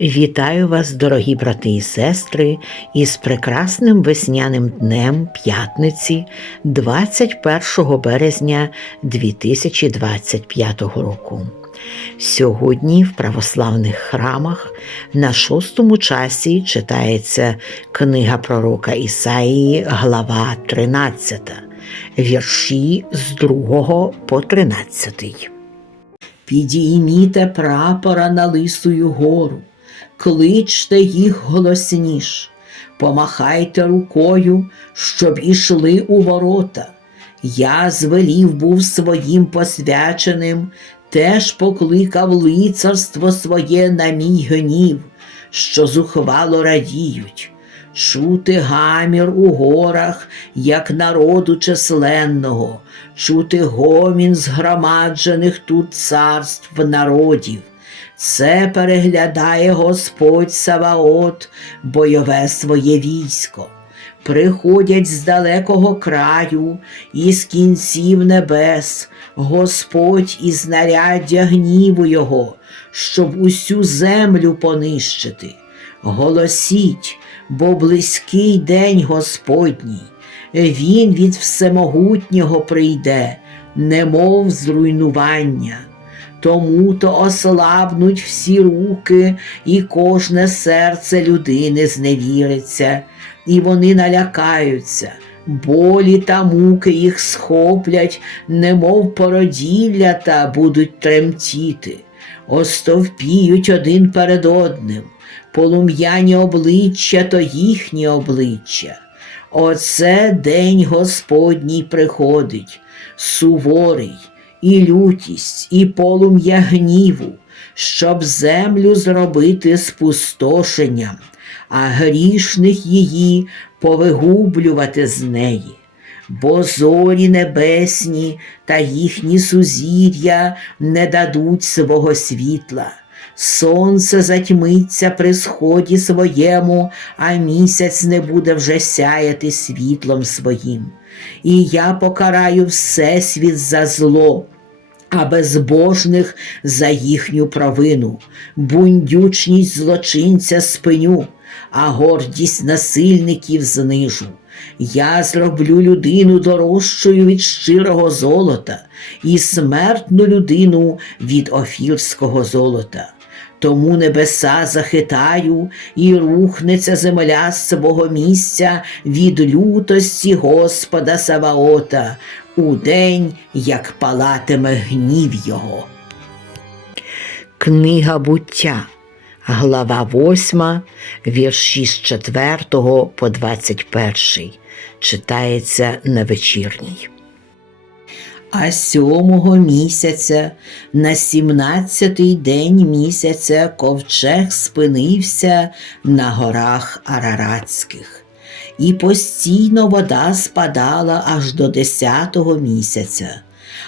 Вітаю вас, дорогі брати і сестри, із прекрасним весняним днем п'ятниці 21 березня 2025 року. Сьогодні в православних храмах на шостому часі читається книга пророка Ісаїї, глава 13, вірші з 2 по 13. Підійміте прапора на лисую гору, кличте їх голосніш, помахайте рукою, щоб ішли у ворота. Я звелів був своїм посвяченим, теж покликав лицарство своє на мій гнів, що зухвало радіють. Чути гамір у горах, як народу численного, чути гомін згромаджених тут царств народів. Це переглядає Господь Саваот, бойове своє військо. Приходять з далекого краю, із кінців небес, Господь із знаряддя гніву Його, щоб усю землю понищити. Голосіть, бо близький день Господній, Він від всемогутнього прийде, немов зруйнування. Тому то ослабнуть всі руки, і кожне серце людини зневіриться, і вони налякаються, болі та муки їх схоплять, немов породілля та будуть тремтіти, остовпіють один перед одним, полум'яні обличчя то їхні обличчя. Оце день Господній приходить, суворий і лютість, і полум'я гніву, щоб землю зробити спустошенням, а грішних її повигублювати з неї. Бо зорі небесні та їхні сузір'я не дадуть свого світла. Сонце затьмиться при сході своєму, а місяць не буде вже сяяти світлом своїм. І я покараю всесвіт за зло, а безбожних за їхню провину, бундючність злочинця спиню, а гордість насильників знижу. Я зроблю людину дорожчою від щирого золота і смертну людину від офірського золота. Тому небеса захитаю, і рухнеться земля з свого місця від лютості Господа Саваота, у день, як палатиме гнів його. Книга буття, глава 8, вірші з 4 по 21, читається на вечірній. А сьомого місяця, на сімнадцятий день місяця, ковчег спинився на горах Араратських, і постійно вода спадала аж до десятого місяця.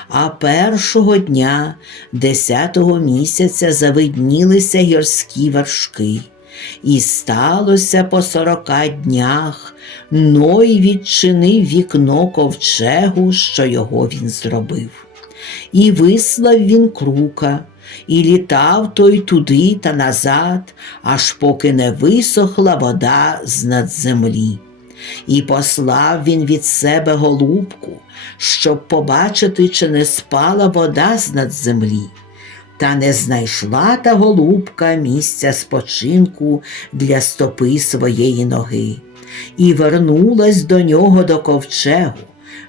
А першого дня десятого місяця завиднілися гірські вершки. І сталося по сорока днях, Ной відчинив вікно ковчегу, що його він зробив. І вислав він крука, і літав той туди та назад, аж поки не висохла вода з над землі. І послав він від себе голубку, щоб побачити, чи не спала вода з над землі. Та не знайшла та голубка місця спочинку для стопи своєї ноги, і вернулась до нього до ковчегу,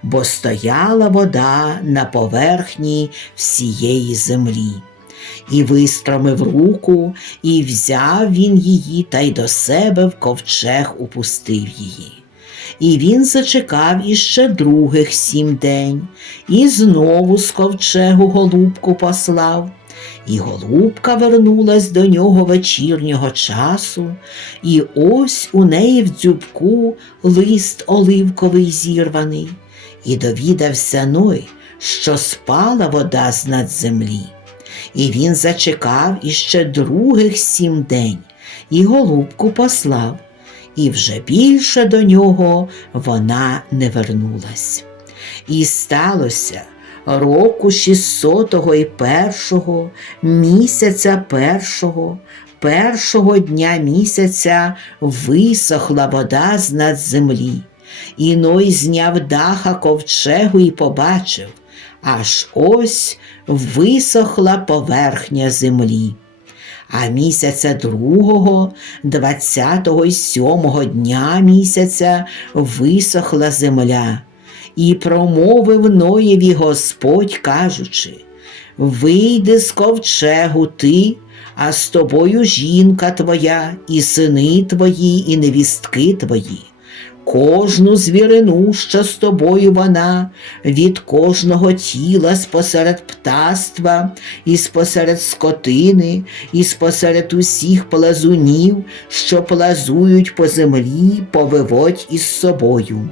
бо стояла вода на поверхні всієї землі. І вистромив руку, і взяв він її та й до себе в ковчег упустив її. І він зачекав іще других сім день, і знову з ковчегу голубку послав. І голубка вернулась до нього вечірнього часу, і ось у неї в дзюбку лист оливковий зірваний, і довідався Ной, що спала вода з над землі. І він зачекав іще других сім день, і голубку послав, і вже більше до нього вона не вернулась. І сталося, року 601 місяця першого, першого дня місяця висохла вода з над землі. І Ной зняв даха ковчегу і побачив, аж ось висохла поверхня землі. А місяця другого, двадцятого й сьомого дня місяця висохла земля, і промовив Ноєві Господь, кажучи: Вийди з ковчегу ти, а з тобою жінка твоя, і сини твої, і невістки твої. Кожну звірину, що з тобою вона, від кожного тіла спосеред птаства, і спосеред скотини, і спосеред усіх плазунів, що плазують по землі, повиводь із собою.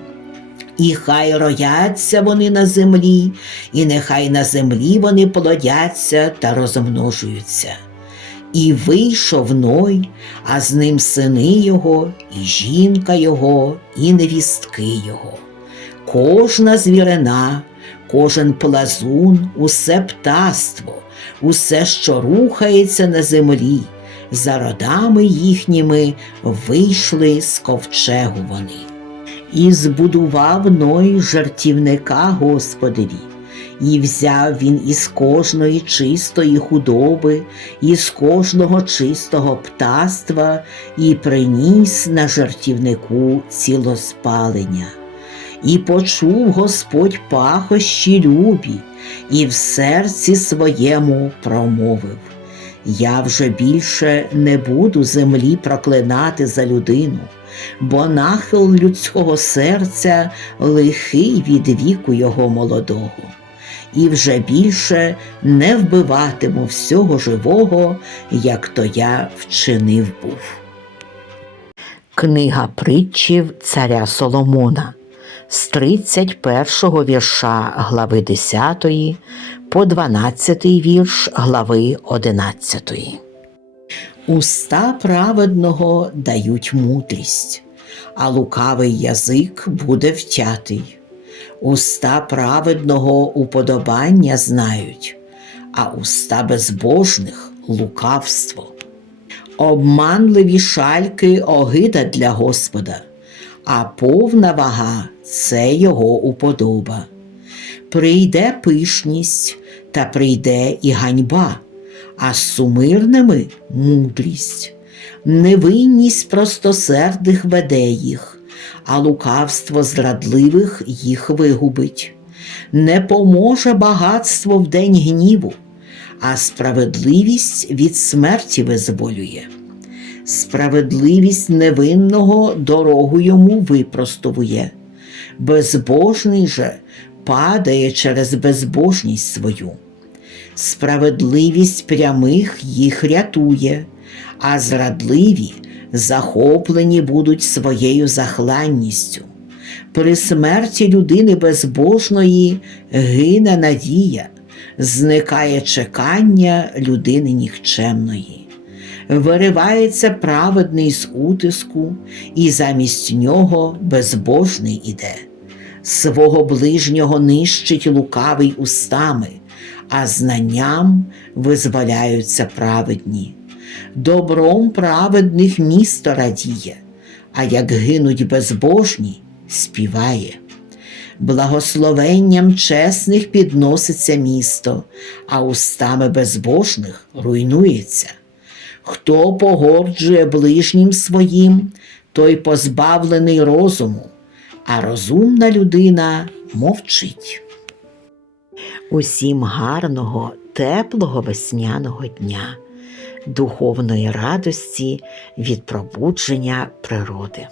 І хай рояться вони на землі, і нехай на землі вони плодяться та розмножуються. І вийшов Ной, а з ним сини його, і жінка його, і невістки його. Кожна звірина, кожен плазун, усе птаство, усе, що рухається на землі, за родами їхніми вийшли з ковчегу вони. І збудував Ной жартівника Господеві. І взяв він із кожної чистої худоби, із кожного чистого птаства, і приніс на жартівнику цілоспалення. І почув Господь пахощі любі, і в серці своєму промовив: Я вже більше не буду землі проклинати за людину, бо нахил людського серця лихий від віку його молодого і вже більше не вбиватиму всього живого, як то я вчинив був. Книга притчів царя Соломона з 31 вірша глави 10 по 12 вірш глави 11. Уста праведного дають мудрість, а лукавий язик буде втятий. Уста праведного уподобання знають, а уста безбожних лукавство. Обманливі шальки огида для Господа, а повна вага це його уподоба. Прийде пишність та прийде і ганьба, а з сумирними мудрість. Невинність простосердих веде їх, а лукавство зрадливих їх вигубить. Не поможе багатство в день гніву, а справедливість від смерті визволює. Справедливість невинного дорогу йому випростовує, безбожний же падає через безбожність свою. Справедливість прямих їх рятує, а зрадливі захоплені будуть своєю захланністю. При смерті людини безбожної гине надія, зникає чекання людини нікчемної. Виривається праведний з утиску, і замість нього безбожний іде. Свого ближнього нищить лукавий устами, а знанням визволяються праведні добром праведних місто радіє, а як гинуть безбожні, співає. Благословенням чесних підноситься місто, а устами безбожних руйнується. Хто погоджує ближнім своїм, той позбавлений розуму, а розумна людина мовчить. Усім гарного, теплого весняного дня духовної радості від пробудження природи.